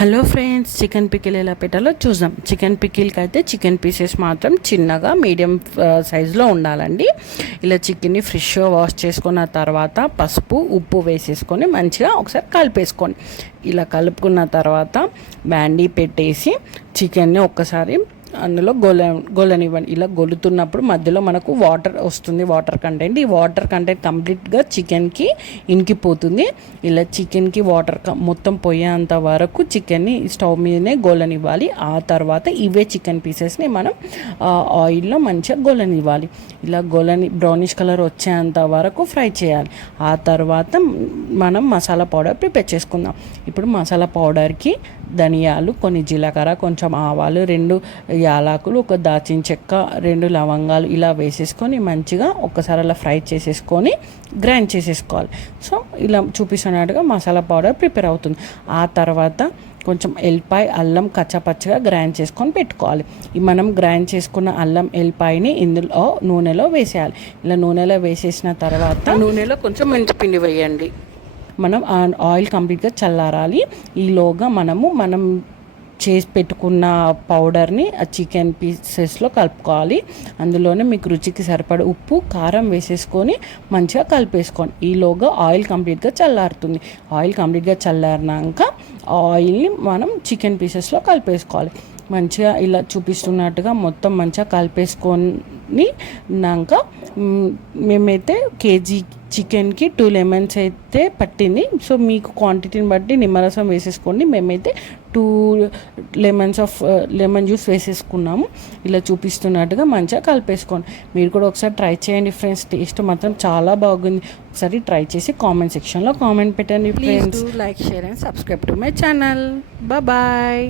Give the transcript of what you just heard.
Hello friends, chicken pickle ఎలా పెట్టాలో చూద్దాం. చికెన్ పికిల్కి అయితే చికెన్ పీసెస్ మాత్రం చిన్నగా మీడియం సైజులో ఉండాలండి. ఇలా చికెన్ని ఫ్రెష్గా వాష్ చేసుకున్న తర్వాత పసుపు ఉప్పు వేసేసుకొని మంచిగా ఒకసారి కలిపేసుకోండి. ఇలా కలుపుకున్న తర్వాత బ్యాండీ పెట్టేసి చికెన్ని ఒక్కసారి అందులో గొల్లనివ్వండి. ఇలా గొలుతున్నప్పుడు మధ్యలో మనకు వాటర్ వస్తుంది, వాటర్ కంటెంట్. ఈ వాటర్ కంటెంట్ కంప్లీట్గా చికెన్కి ఇంకిపోతుంది. ఇలా చికెన్కి వాటర్ మొత్తం పోయేంత వరకు చికెన్ని స్టవ్ మీదనే గొల్లనివ్వాలి. ఆ తర్వాత ఇవే చికెన్ పీసెస్ని మనం ఆయిల్లో మంచిగా గొల్లనివ్వాలి. ఇలా బ్రౌనిష్ కలర్ వచ్చేంత వరకు ఫ్రై చేయాలి. ఆ తర్వాత మనం మసాలా పౌడర్ ప్రిపేర్ చేసుకుందాం. ఇప్పుడు మసాలా పౌడర్కి ధనియాలు, కొన్ని జీలకర్ర, కొంచెం ఆవాలు, 2 యాలకులు, ఒక దాచిన చెక్క, 2 లవంగాలు ఇలా వేసేసుకొని మంచిగా ఒక్కసారి అలా ఫ్రై చేసేసుకొని గ్రైండ్ చేసేసుకోవాలి. సో ఇలా చూపిస్తున్నట్టుగా మసాలా పౌడర్ ప్రిపేర్ అవుతుంది. ఆ తర్వాత కొంచెం ఎల్లిపాయ, అల్లం కచ్చాపచ్చగా గ్రైండ్ చేసుకొని పెట్టుకోవాలి. మనం గ్రైండ్ చేసుకున్న అల్లం ఎల్లిపాయని ఇందులో నూనెలో వేసేయాలి. ఇలా నూనెలో వేసేసిన తర్వాత నూనెలో కొంచెం మెంతిపిండి వేయండి. మనం ఆయిల్ కంప్లీట్గా చల్లారాలి. ఈలోగా మనం చేసి పెట్టుకున్న పౌడర్ని ఆ చికెన్ పీసెస్లో కలుపుకోవాలి. అందులోనే మీకు రుచికి సరిపడే ఉప్పు, కారం వేసేసుకొని మంచిగా కలిపేసుకోండి. ఈలోగా ఆయిల్ కంప్లీట్గా చల్లారుతుంది. ఆయిల్ కంప్లీట్గా చల్లారినాక ఆయిల్ని మనం చికెన్ పీసెస్లో కలిపేసుకోవాలి. మంచిగా ఇలా చూపిస్తున్నట్టుగా మొత్తం మంచిగా కలిపేసుకొనినాక మేమైతే కేజీ చికెన్కి 2 లెమన్స్ అయితే పట్టింది. సో మీకు క్వాంటిటీని బట్టి నిమ్మరసం వేసేసుకోండి. మేమైతే 2 లెమన్స్ ఆఫ్ లెమన్ జ్యూస్ వేసేసుకున్నాము. ఇలా చూపిస్తున్నట్టుగా మంచిగా కలిపేసుకోండి. మీరు కూడా ఒకసారి ట్రై చేయండి ఫ్రెండ్స్. టేస్ట్ మాత్రం చాలా బాగుంది. ఒకసారి ట్రై చేసి కామెంట్ సెక్షన్లో కామెంట్ పెట్టండి friends. Like, share and subscribe to my channel. Bye.